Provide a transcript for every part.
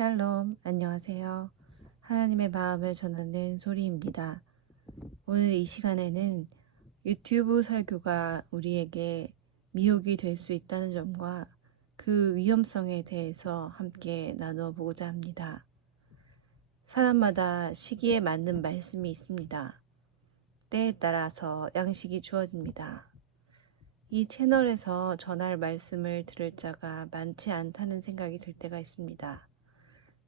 샬롬, 안녕하세요. 하나님의 마음을 전하는 소리입니다. 오늘 이 시간에는 유튜브 설교가 우리에게 미혹이 될 수 있다는 점과 그 위험성에 대해서 함께 나누어 보고자 합니다. 사람마다 시기에 맞는 말씀이 있습니다. 때에 따라서 양식이 주어집니다. 이 채널에서 전할 말씀을 들을 자가 많지 않다는 생각이 들 때가 있습니다.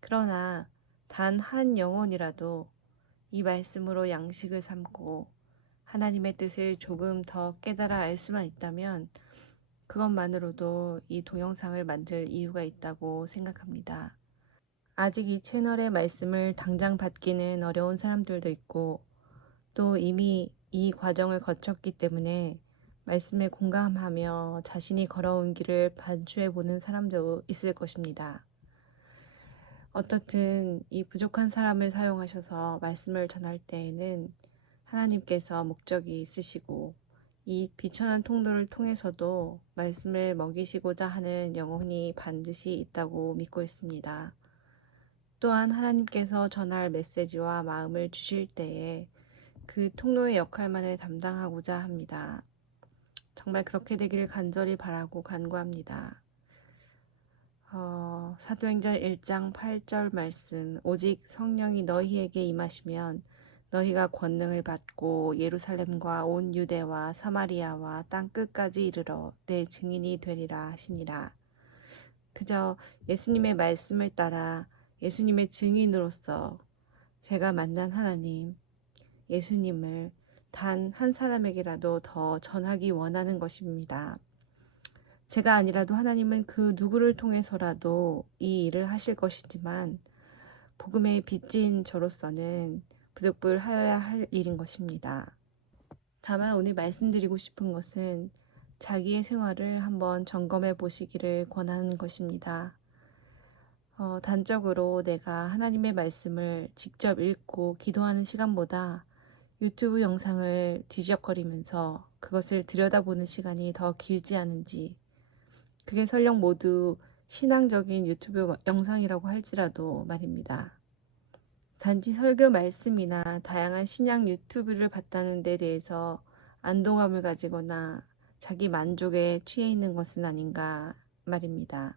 그러나 단 한 영혼이라도 이 말씀으로 양식을 삼고 하나님의 뜻을 조금 더 깨달아 알 수만 있다면 그것만으로도 이 동영상을 만들 이유가 있다고 생각합니다. 아직 이 채널의 말씀을 당장 받기는 어려운 사람들도 있고 또 이미 이 과정을 거쳤기 때문에 말씀에 공감하며 자신이 걸어온 길을 반추해 보는 사람도 있을 것입니다. 어떻든 이 부족한 사람을 사용하셔서 말씀을 전할 때에는 하나님께서 목적이 있으시고 이 비천한 통로를 통해서도 말씀을 먹이시고자 하는 영혼이 반드시 있다고 믿고 있습니다. 또한 하나님께서 전할 메시지와 마음을 주실 때에 그 통로의 역할만을 담당하고자 합니다. 정말 그렇게 되기를 간절히 바라고 간구합니다. 어, 사도행전 1장 8절 말씀 오직 성령이 너희에게 임하시면 너희가 권능을 받고 예루살렘과 온 유대와 사마리아와 땅 끝까지 이르러 내 증인이 되리라 하시니라. 그저 예수님의 말씀을 따라 예수님의 증인으로서 제가 만난 하나님, 예수님을 단 한 사람에게라도 더 전하기 원하는 것입니다. 제가 아니라도 하나님은 그 누구를 통해서라도 이 일을 하실 것이지만 복음의 빚진 저로서는 부득불하여야 할 일인 것입니다. 다만 오늘 말씀드리고 싶은 것은 자기의 생활을 한번 점검해 보시기를 권하는 것입니다. 어, 단적으로 내가 하나님의 말씀을 직접 읽고 기도하는 시간보다 유튜브 영상을 뒤적거리면서 그것을 들여다보는 시간이 더 길지 않은지 그게 설령 모두 신앙적인 유튜브 영상이라고 할지라도 말입니다. 단지 설교 말씀이나 다양한 신앙 유튜브를 봤다는 데 대해서 안동함을 가지거나 자기 만족에 취해 있는 것은 아닌가 말입니다.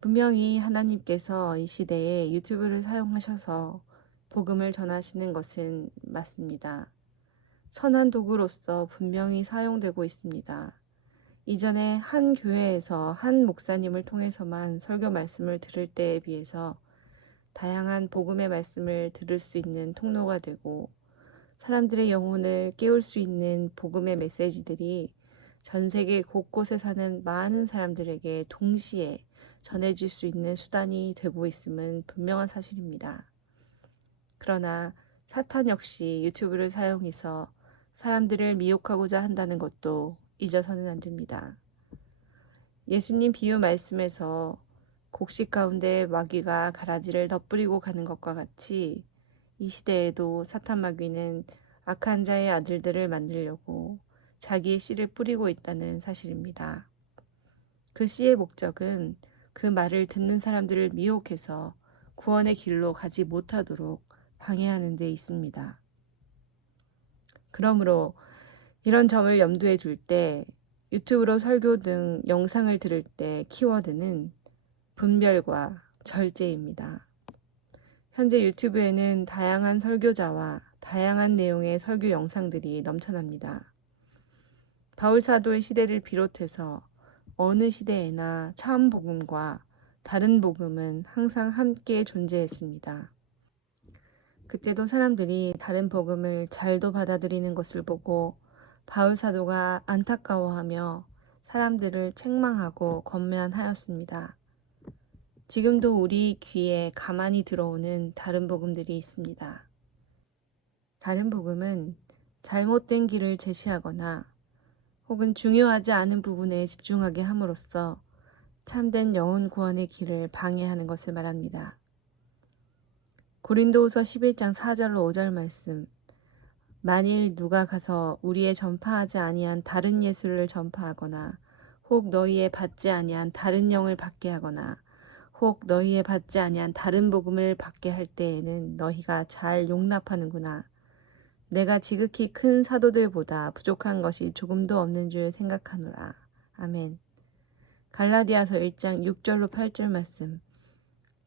분명히 하나님께서 이 시대에 유튜브를 사용하셔서 복음을 전하시는 것은 맞습니다. 선한 도구로서 분명히 사용되고 있습니다. 이전에 한 교회에서 한 목사님을 통해서만 설교 말씀을 들을 때에 비해서 다양한 복음의 말씀을 들을 수 있는 통로가 되고 사람들의 영혼을 깨울 수 있는 복음의 메시지들이 전 세계 곳곳에 사는 많은 사람들에게 동시에 전해질 수 있는 수단이 되고 있음은 분명한 사실입니다. 그러나 사탄 역시 유튜브를 사용해서 사람들을 미혹하고자 한다는 것도 잊어서는 안 됩니다. 예수님 비유 말씀에서 곡식 가운데 마귀가 가라지를 덧뿌리고 가는 것과 같이 이 시대에도 사탄 마귀는 악한 자의 아들들을 만들려고 자기의 씨를 뿌리고 있다는 사실입니다. 그 씨의 목적은 그 말을 듣는 사람들을 미혹해서 구원의 길로 가지 못하도록 방해하는 데 있습니다. 그러므로 이런 점을 염두에 둘 때 유튜브로 설교 등 영상을 들을 때 키워드는 분별과 절제입니다. 현재 유튜브에는 다양한 설교자와 다양한 내용의 설교 영상들이 넘쳐납니다. 바울 사도의 시대를 비롯해서 어느 시대에나 처음 복음과 다른 복음은 항상 함께 존재했습니다. 그때도 사람들이 다른 복음을 잘도 받아들이는 것을 보고 바울 사도가 안타까워하며 사람들을 책망하고 권면하였습니다. 지금도 우리 귀에 가만히 들어오는 다른 복음들이 있습니다. 다른 복음은 잘못된 길을 제시하거나 혹은 중요하지 않은 부분에 집중하게 함으로써 참된 영혼 구원의 길을 방해하는 것을 말합니다. 고린도후서 11장 4절로 5절 말씀 만일 누가 가서 우리의 전파하지 아니한 다른 예수를 전파하거나 혹 너희의 받지 아니한 다른 영을 받게 하거나 혹 너희의 받지 아니한 다른 복음을 받게 할 때에는 너희가 잘 용납하는구나. 내가 지극히 큰 사도들보다 부족한 것이 조금도 없는 줄 생각하노라. 아멘. 갈라디아서 1장 6절로 8절 말씀.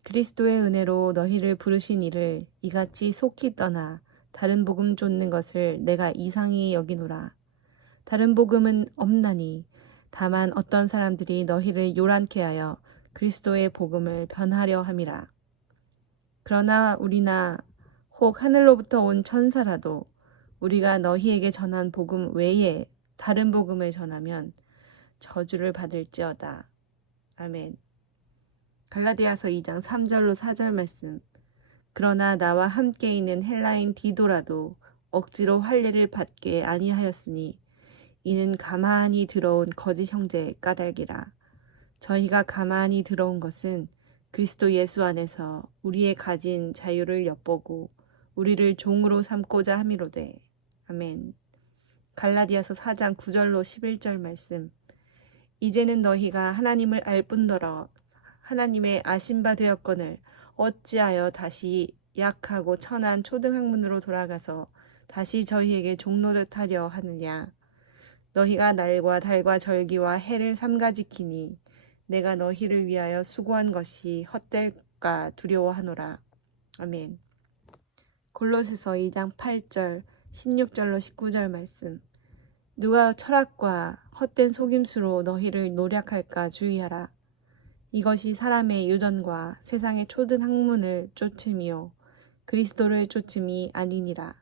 그리스도의 은혜로 너희를 부르신 이를 이같이 속히 떠나 다른 복음 쫓는 것을 내가 이상히 여기노라. 다른 복음은 없나니 다만 어떤 사람들이 너희를 요란케 하여 그리스도의 복음을 변하려 함이라. 그러나 우리나 혹 하늘로부터 온 천사라도 우리가 너희에게 전한 복음 외에 다른 복음을 전하면 저주를 받을지어다. 아멘. 갈라디아서 2장 3절로 4절 말씀. 그러나 나와 함께 있는 헬라인 디도라도 억지로 할례를 받게 아니하였으니 이는 가만히 들어온 거짓 형제의 까닭이라. 저희가 가만히 들어온 것은 그리스도 예수 안에서 우리의 가진 자유를 엿보고 우리를 종으로 삼고자 함이로되. 아멘. 갈라디아서 4장 9절로 11절 말씀. 이제는 너희가 하나님을 알 뿐더러 하나님의 아신 바 되었거늘 어찌하여 다시 약하고 천한 초등학문으로 돌아가서 다시 저희에게 종로를 하려 하느냐. 너희가 날과 달과 절기와 해를 삼가 지키니 내가 너희를 위하여 수고한 것이 헛될까 두려워하노라. 아멘. 골로새서 2장 8절, 16절로 19절 말씀. 누가 철학과 헛된 속임수로 너희를 노력할까 주의하라. 이것이 사람의 유전과 세상의 초든 학문을 쫓음이요 그리스도를 쫓음이 아니니라.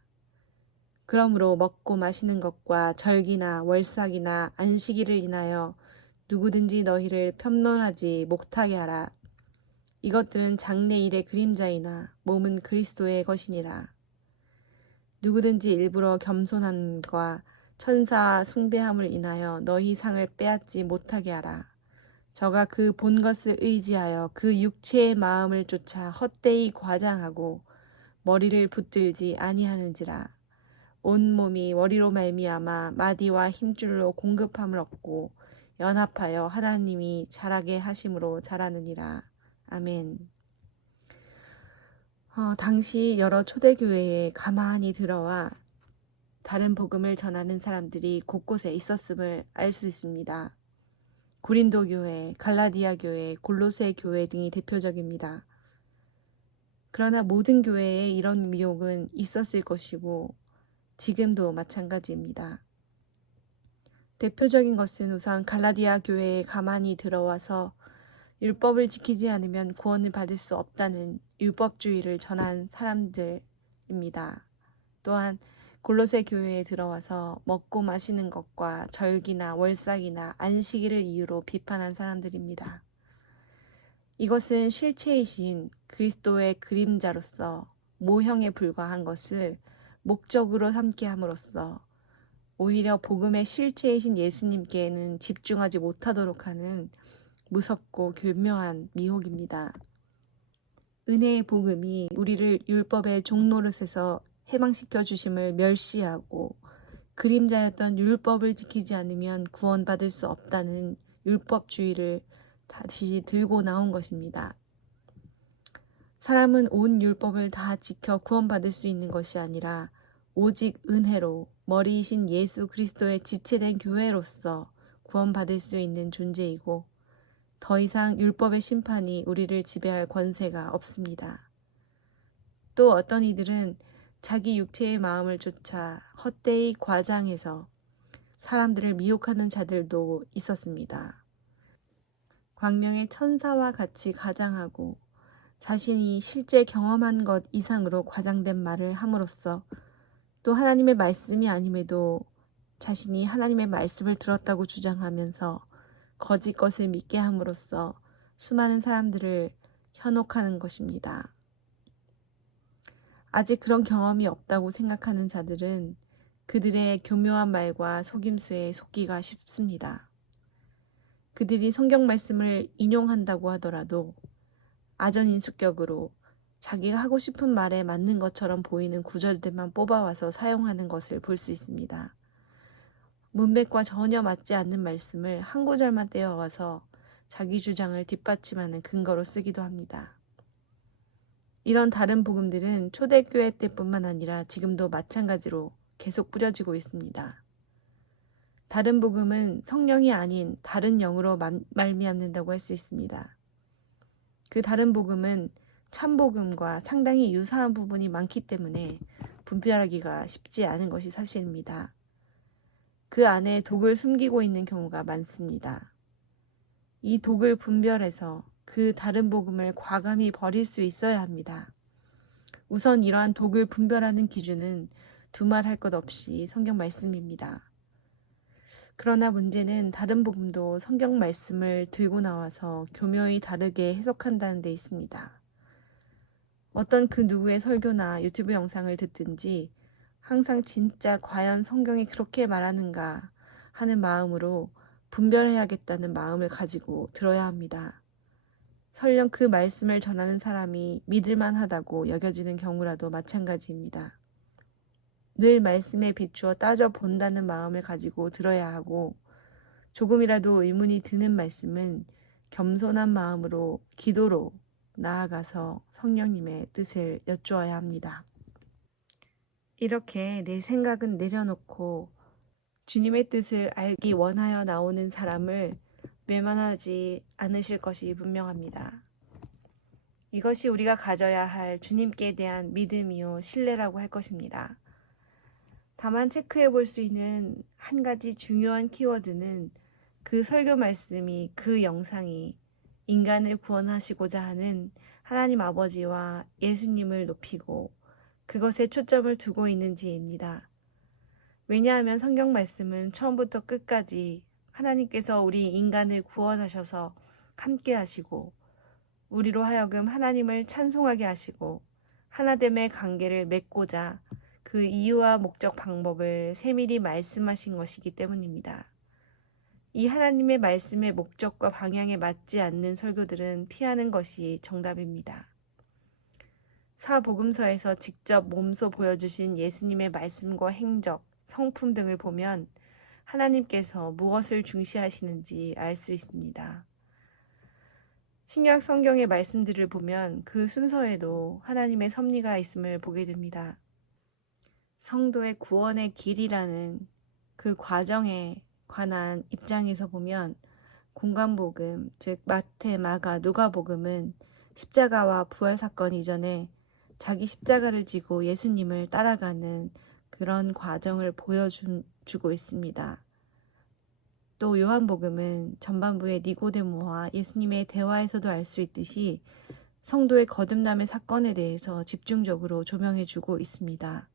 그러므로 먹고 마시는 것과 절기나 월삭이나 안식일을 인하여 누구든지 너희를 편론하지 못하게 하라. 이것들은 장래일의 그림자이나 몸은 그리스도의 것이니라. 누구든지 일부러 겸손함과 천사 숭배함을 인하여 너희 상을 빼앗지 못하게 하라. 저가 그 본 것을 의지하여 그 육체의 마음을 쫓아 헛되이 과장하고 머리를 붙들지 아니하는지라. 온 몸이 머리로 말미암아 마디와 힘줄로 공급함을 얻고 연합하여 하나님이 자라게 하심으로 자라느니라. 아멘. 어, 당시 여러 초대교회에 가만히 들어와 다른 복음을 전하는 사람들이 곳곳에 있었음을 알 수 있습니다. 고린도 교회, 갈라디아 교회, 골로새 교회 등이 대표적입니다. 그러나 모든 교회에 이런 미혹은 있었을 것이고 지금도 마찬가지입니다. 대표적인 것은 우선 갈라디아 교회에 가만히 들어와서 율법을 지키지 않으면 구원을 받을 수 없다는 율법주의를 전한 사람들입니다. 또한 골로새 교회에 들어와서 먹고 마시는 것과 절기나 월삭이나 안식일을 이유로 비판한 사람들입니다. 이것은 실체이신 그리스도의 그림자로서 모형에 불과한 것을 목적으로 삼게 함으로써 오히려 복음의 실체이신 예수님께는 집중하지 못하도록 하는 무섭고 교묘한 미혹입니다. 은혜의 복음이 우리를 율법의 종노릇에서 해방시켜 주심을 멸시하고 그림자였던 율법을 지키지 않으면 구원받을 수 없다는 율법주의를 다시 들고 나온 것입니다. 사람은 온 율법을 다 지켜 구원받을 수 있는 것이 아니라 오직 은혜로 머리이신 예수 그리스도의 지체된 교회로서 구원받을 수 있는 존재이고 더 이상 율법의 심판이 우리를 지배할 권세가 없습니다. 또 어떤 이들은 자기 육체의 마음을 쫓아 헛되이 과장해서 사람들을 미혹하는 자들도 있었습니다. 광명의 천사와 같이 가장하고 자신이 실제 경험한 것 이상으로 과장된 말을 함으로써 또 하나님의 말씀이 아님에도 자신이 하나님의 말씀을 들었다고 주장하면서 거짓 것을 믿게 함으로써 수많은 사람들을 현혹하는 것입니다. 아직 그런 경험이 없다고 생각하는 자들은 그들의 교묘한 말과 속임수에 속기가 쉽습니다. 그들이 성경 말씀을 인용한다고 하더라도 아전인수격으로 자기가 하고 싶은 말에 맞는 것처럼 보이는 구절들만 뽑아와서 사용하는 것을 볼 수 있습니다. 문맥과 전혀 맞지 않는 말씀을 한 구절만 떼어와서 자기 주장을 뒷받침하는 근거로 쓰기도 합니다. 이런 다른 복음들은 초대교회 때뿐만 아니라 지금도 마찬가지로 계속 뿌려지고 있습니다. 다른 복음은 성령이 아닌 다른 영으로 만- 말미암는다고 할 수 있습니다. 그 다른 복음은 참 복음과 상당히 유사한 부분이 많기 때문에 분별하기가 쉽지 않은 것이 사실입니다. 그 안에 독을 숨기고 있는 경우가 많습니다. 이 독을 분별해서 그 다른 복음을 과감히 버릴 수 있어야 합니다. 우선 이러한 독을 분별하는 기준은 두말할 것 없이 성경 말씀입니다. 그러나 문제는 다른 복음도 성경 말씀을 들고 나와서 교묘히 다르게 해석한다는 데 있습니다. 어떤 그 누구의 설교나 유튜브 영상을 듣든지 항상 진짜 과연 성경이 그렇게 말하는가 하는 마음으로 분별해야겠다는 마음을 가지고 들어야 합니다. 설령 그 말씀을 전하는 사람이 믿을만 하다고 여겨지는 경우라도 마찬가지입니다. 늘 말씀에 비추어 따져 본다는 마음을 가지고 들어야 하고 조금이라도 의문이 드는 말씀은 겸손한 마음으로 기도로 나아가서 성령님의 뜻을 여쭈어야 합니다. 이렇게 내 생각은 내려놓고 주님의 뜻을 알기 원하여 나오는 사람을 외면하지 않으실 것이 분명합니다. 이것이 우리가 가져야 할 주님께 대한 믿음이요 신뢰라고 할 것입니다. 다만 체크해 볼 수 있는 한 가지 중요한 키워드는 그 설교 말씀이 그 영상이 인간을 구원하시고자 하는 하나님 아버지와 예수님을 높이고 그것에 초점을 두고 있는지입니다. 왜냐하면 성경 말씀은 처음부터 끝까지 하나님께서 우리 인간을 구원하셔서 함께 하시고 우리로 하여금 하나님을 찬송하게 하시고 하나됨의 관계를 맺고자 그 이유와 목적 방법을 세밀히 말씀하신 것이기 때문입니다. 이 하나님의 말씀의 목적과 방향에 맞지 않는 설교들은 피하는 것이 정답입니다. 사복음서에서 직접 몸소 보여주신 예수님의 말씀과 행적, 성품 등을 보면 하나님께서 무엇을 중시하시는지 알 수 있습니다. 신약 성경의 말씀들을 보면 그 순서에도 하나님의 섭리가 있음을 보게 됩니다. 성도의 구원의 길이라는 그 과정에 관한 입장에서 보면 공간복음, 즉 마태, 마가, 누가복음은 십자가와 부활 사건 이전에 자기 십자가를 지고 예수님을 따라가는 그런 과정을 보여주고 있습니다. 또 요한복음은 전반부의 니고데모와 예수님의 대화에서도 알 수 있듯이 성도의 거듭남의 사건에 대해서 집중적으로 조명해 주고 있습니다.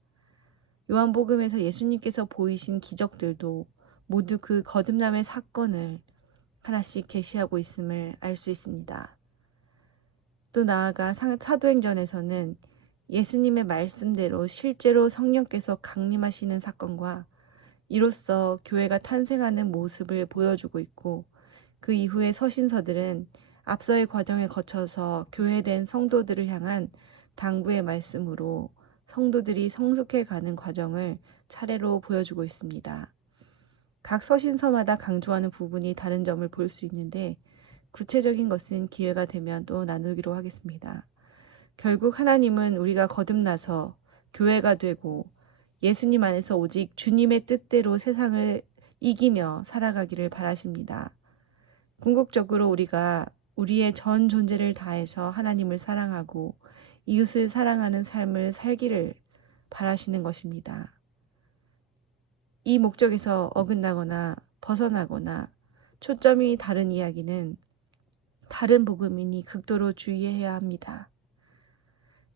요한복음에서 예수님께서 보이신 기적들도 모두 그 거듭남의 사건을 하나씩 계시하고 있음을 알 수 있습니다. 또 나아가 사도행전에서는 예수님의 말씀대로 실제로 성령께서 강림하시는 사건과 이로써 교회가 탄생하는 모습을 보여주고 있고 그 이후의 서신서들은 앞서의 과정을 거쳐서 교회된 성도들을 향한 당부의 말씀으로 성도들이 성숙해 가는 과정을 차례로 보여주고 있습니다. 각 서신서마다 강조하는 부분이 다른 점을 볼 수 있는데 구체적인 것은 기회가 되면 또 나누기로 하겠습니다. 결국 하나님은 우리가 거듭나서 교회가 되고 예수님 안에서 오직 주님의 뜻대로 세상을 이기며 살아가기를 바라십니다. 궁극적으로 우리가 우리의 전 존재를 다해서 하나님을 사랑하고 이웃을 사랑하는 삶을 살기를 바라시는 것입니다. 이 목적에서 어긋나거나 벗어나거나 초점이 다른 이야기는 다른 복음이니 극도로 주의해야 합니다.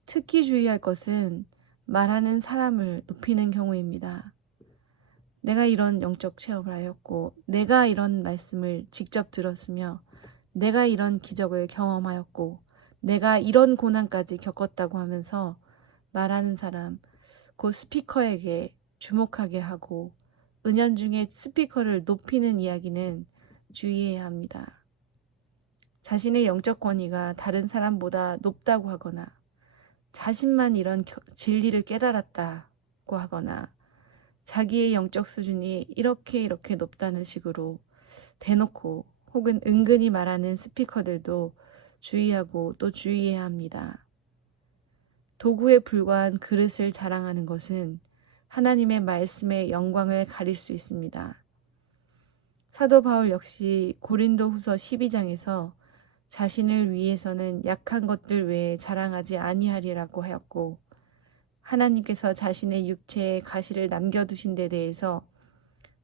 특히 주의할 것은 말하는 사람을 높이는 경우입니다. 내가 이런 영적 체험을 하였고, 내가 이런 말씀을 직접 들었으며, 내가 이런 기적을 경험하였고, 내가 이런 고난까지 겪었다고 하면서 말하는 사람, 그 스피커에게 주목하게 하고, 은연중에 스피커를 높이는 이야기는 주의해야 합니다. 자신의 영적 권위가 다른 사람보다 높다고 하거나, 자신만 이런 진리를 깨달았다고 하거나 자기의 영적 수준이 이렇게 이렇게 높다는 식으로 대놓고 혹은 은근히 말하는 스피커들도 주의하고 또 주의해야 합니다. 도구에 불과한 그릇을 자랑하는 것은 하나님의 말씀의 영광을 가릴 수 있습니다. 사도 바울 역시 고린도 후서 12장에서 자신을 위해서는 약한 것들 외에 자랑하지 아니하리라고 하였고, 하나님께서 자신의 육체에 가시를 남겨두신 데 대해서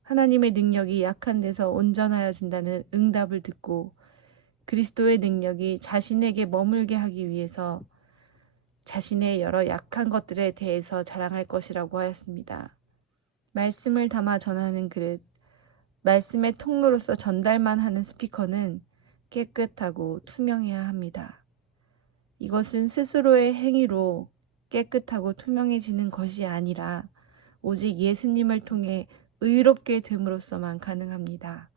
하나님의 능력이 약한 데서 온전하여진다는 응답을 듣고 그리스도의 능력이 자신에게 머물게 하기 위해서 자신의 여러 약한 것들에 대해서 자랑할 것이라고 하였습니다. 말씀을 담아 전하는 그릇, 말씀의 통로로서 전달만 하는 스피커는 깨끗하고 투명해야 합니다. 이것은 스스로의 행위로 깨끗하고 투명해지는 것이 아니라 오직 예수님을 통해 의롭게 됨으로써만 가능합니다.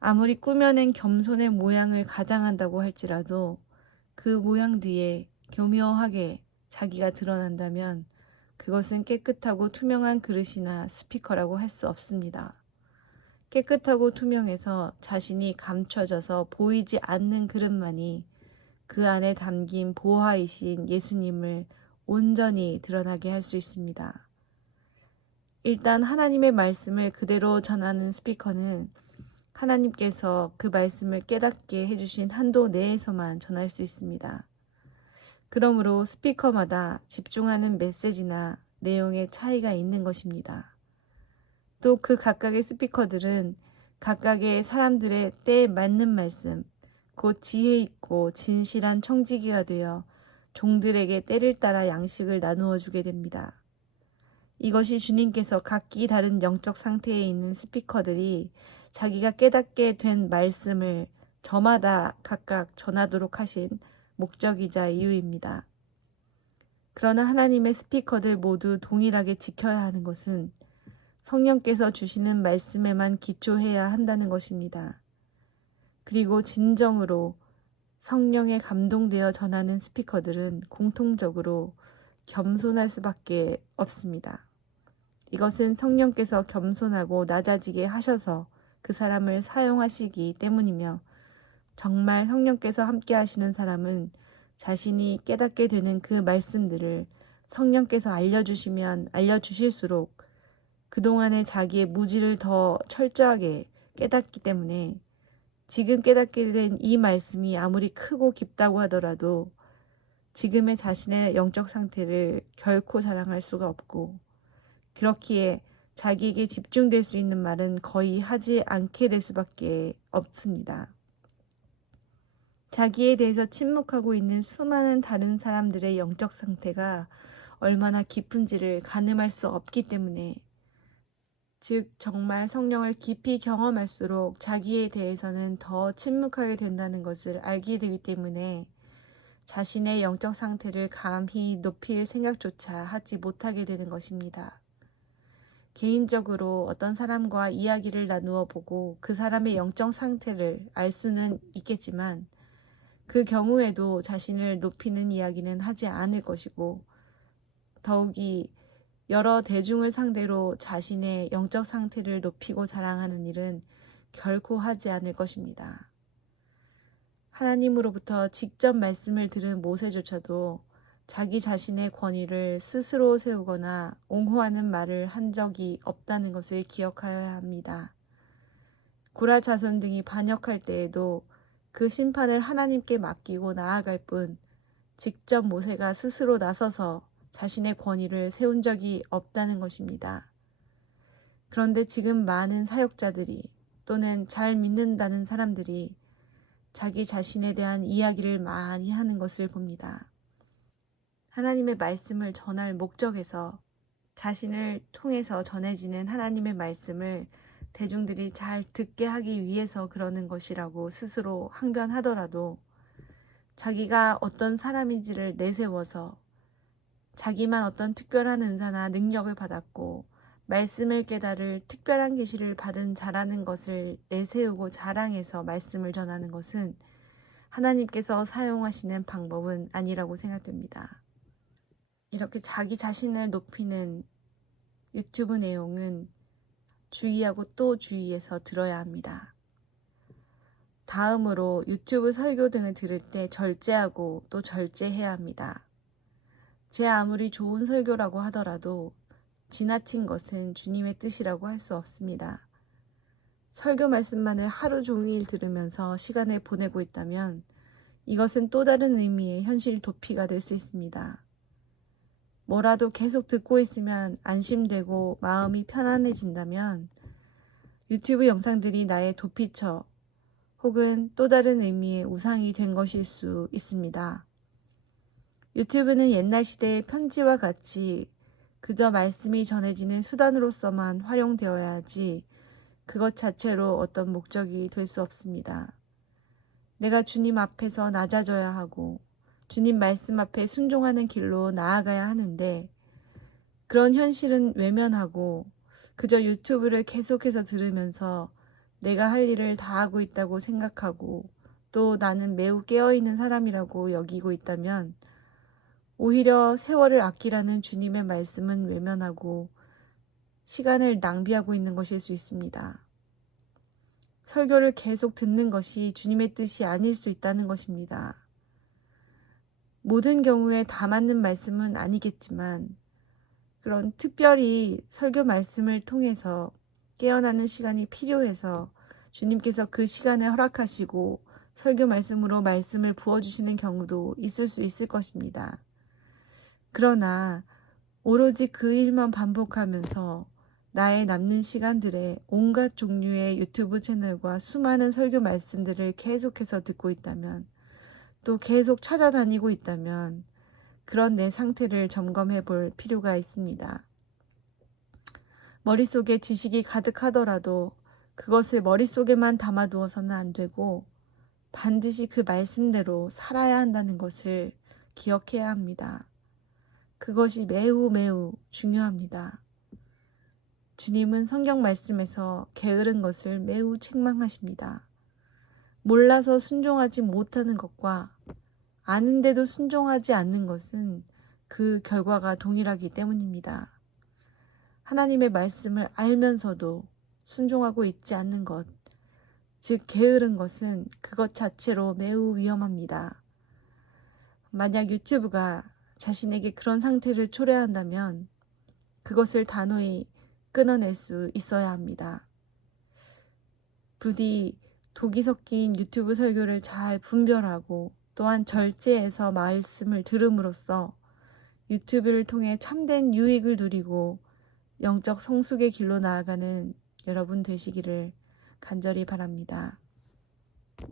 아무리 꾸며낸 겸손의 모양을 가장한다고 할지라도 그 모양 뒤에 교묘하게 자기가 드러난다면 그것은 깨끗하고 투명한 그릇이나 스피커라고 할 수 없습니다. 깨끗하고 투명해서 자신이 감춰져서 보이지 않는 그릇만이 그 안에 담긴 보화이신 예수님을 온전히 드러나게 할 수 있습니다. 일단 하나님의 말씀을 그대로 전하는 스피커는 하나님께서 그 말씀을 깨닫게 해주신 한도 내에서만 전할 수 있습니다. 그러므로 스피커마다 집중하는 메시지나 내용의 차이가 있는 것입니다. 또 그 각각의 스피커들은 각각의 사람들의 때에 맞는 말씀, 곧 지혜 있고 진실한 청지기가 되어 종들에게 때를 따라 양식을 나누어 주게 됩니다. 이것이 주님께서 각기 다른 영적 상태에 있는 스피커들이 자기가 깨닫게 된 말씀을 저마다 각각 전하도록 하신 목적이자 이유입니다. 그러나 하나님의 스피커들 모두 동일하게 지켜야 하는 것은 성령께서 주시는 말씀에만 기초해야 한다는 것입니다. 그리고 진정으로 성령에 감동되어 전하는 스피커들은 공통적으로 겸손할 수밖에 없습니다. 이것은 성령께서 겸손하고 낮아지게 하셔서 그 사람을 사용하시기 때문이며 정말 성령께서 함께 하시는 사람은 자신이 깨닫게 되는 그 말씀들을 성령께서 알려주시면 알려주실수록 그동안의 자기의 무지를 더 철저하게 깨닫기 때문에 지금 깨닫게 된 이 말씀이 아무리 크고 깊다고 하더라도 지금의 자신의 영적 상태를 결코 자랑할 수가 없고 그렇기에 자기에게 집중될 수 있는 말은 거의 하지 않게 될 수밖에 없습니다. 자기에 대해서 침묵하고 있는 수많은 다른 사람들의 영적 상태가 얼마나 깊은지를 가늠할 수 없기 때문에 즉 정말 성령을 깊이 경험할수록 자기에 대해서는 더 침묵하게 된다는 것을 알게 되기 때문에 자신의 영적 상태를 감히 높일 생각조차 하지 못하게 되는 것입니다. 개인적으로 어떤 사람과 이야기를 나누어 보고 그 사람의 영적 상태를 알 수는 있겠지만 그 경우에도 자신을 높이는 이야기는 하지 않을 것이고 더욱이 여러 대중을 상대로 자신의 영적 상태를 높이고 자랑하는 일은 결코 하지 않을 것입니다. 하나님으로부터 직접 말씀을 들은 모세조차도 자기 자신의 권위를 스스로 세우거나 옹호하는 말을 한 적이 없다는 것을 기억하여야 합니다. 구라 자손 등이 반역할 때에도 그 심판을 하나님께 맡기고 나아갈 뿐 직접 모세가 스스로 나서서 자신의 권위를 세운 적이 없다는 것입니다. 그런데 지금 많은 사역자들이 또는 잘 믿는다는 사람들이 자기 자신에 대한 이야기를 많이 하는 것을 봅니다. 하나님의 말씀을 전할 목적에서 자신을 통해서 전해지는 하나님의 말씀을 대중들이 잘 듣게 하기 위해서 그러는 것이라고 스스로 항변하더라도 자기가 어떤 사람인지를 내세워서 자기만 어떤 특별한 은사나 능력을 받았고 말씀을 깨달을 특별한 계시를 받은 자라는 것을 내세우고 자랑해서 말씀을 전하는 것은 하나님께서 사용하시는 방법은 아니라고 생각됩니다. 이렇게 자기 자신을 높이는 유튜브 내용은 주의하고 또 주의해서 들어야 합니다. 다음으로 유튜브 설교 등을 들을 때 절제하고 또 절제해야 합니다. 제 아무리 좋은 설교라고 하더라도 지나친 것은 주님의 뜻이라고 할 수 없습니다. 설교 말씀만을 하루 종일 들으면서 시간을 보내고 있다면 이것은 또 다른 의미의 현실 도피가 될 수 있습니다. 뭐라도 계속 듣고 있으면 안심되고 마음이 편안해진다면 유튜브 영상들이 나의 도피처 혹은 또 다른 의미의 우상이 된 것일 수 있습니다. 유튜브는 옛날 시대의 편지와 같이 그저 말씀이 전해지는 수단으로서만 활용되어야 하지 그것 자체로 어떤 목적이 될 수 없습니다. 내가 주님 앞에서 낮아져야 하고 주님 말씀 앞에 순종하는 길로 나아가야 하는데 그런 현실은 외면하고 그저 유튜브를 계속해서 들으면서 내가 할 일을 다 하고 있다고 생각하고 또 나는 매우 깨어있는 사람이라고 여기고 있다면 오히려 세월을 아끼라는 주님의 말씀은 외면하고 시간을 낭비하고 있는 것일 수 있습니다. 설교를 계속 듣는 것이 주님의 뜻이 아닐 수 있다는 것입니다. 모든 경우에 다 맞는 말씀은 아니겠지만 그런 특별히 설교 말씀을 통해서 깨어나는 시간이 필요해서 주님께서 그 시간을 허락하시고 설교 말씀으로 말씀을 부어주시는 경우도 있을 수 있을 것입니다. 그러나 오로지 그 일만 반복하면서 나의 남는 시간들에 온갖 종류의 유튜브 채널과 수많은 설교 말씀들을 계속해서 듣고 있다면 또 계속 찾아다니고 있다면 그런 내 상태를 점검해 볼 필요가 있습니다. 머릿속에 지식이 가득하더라도 그것을 머릿속에만 담아두어서는 안 되고 반드시 그 말씀대로 살아야 한다는 것을 기억해야 합니다. 그것이 매우 매우 중요합니다. 주님은 성경 말씀에서 게으른 것을 매우 책망하십니다. 몰라서 순종하지 못하는 것과 아는데도 순종하지 않는 것은 그 결과가 동일하기 때문입니다. 하나님의 말씀을 알면서도 순종하고 있지 않는 것, 즉 게으른 것은 그것 자체로 매우 위험합니다. 만약 유튜브가 자신에게 그런 상태를 초래한다면 그것을 단호히 끊어낼 수 있어야 합니다. 부디 독이 섞인 유튜브 설교를 잘 분별하고 또한 절제해서 말씀을 들음으로써 유튜브를 통해 참된 유익을 누리고 영적 성숙의 길로 나아가는 여러분 되시기를 간절히 바랍니다.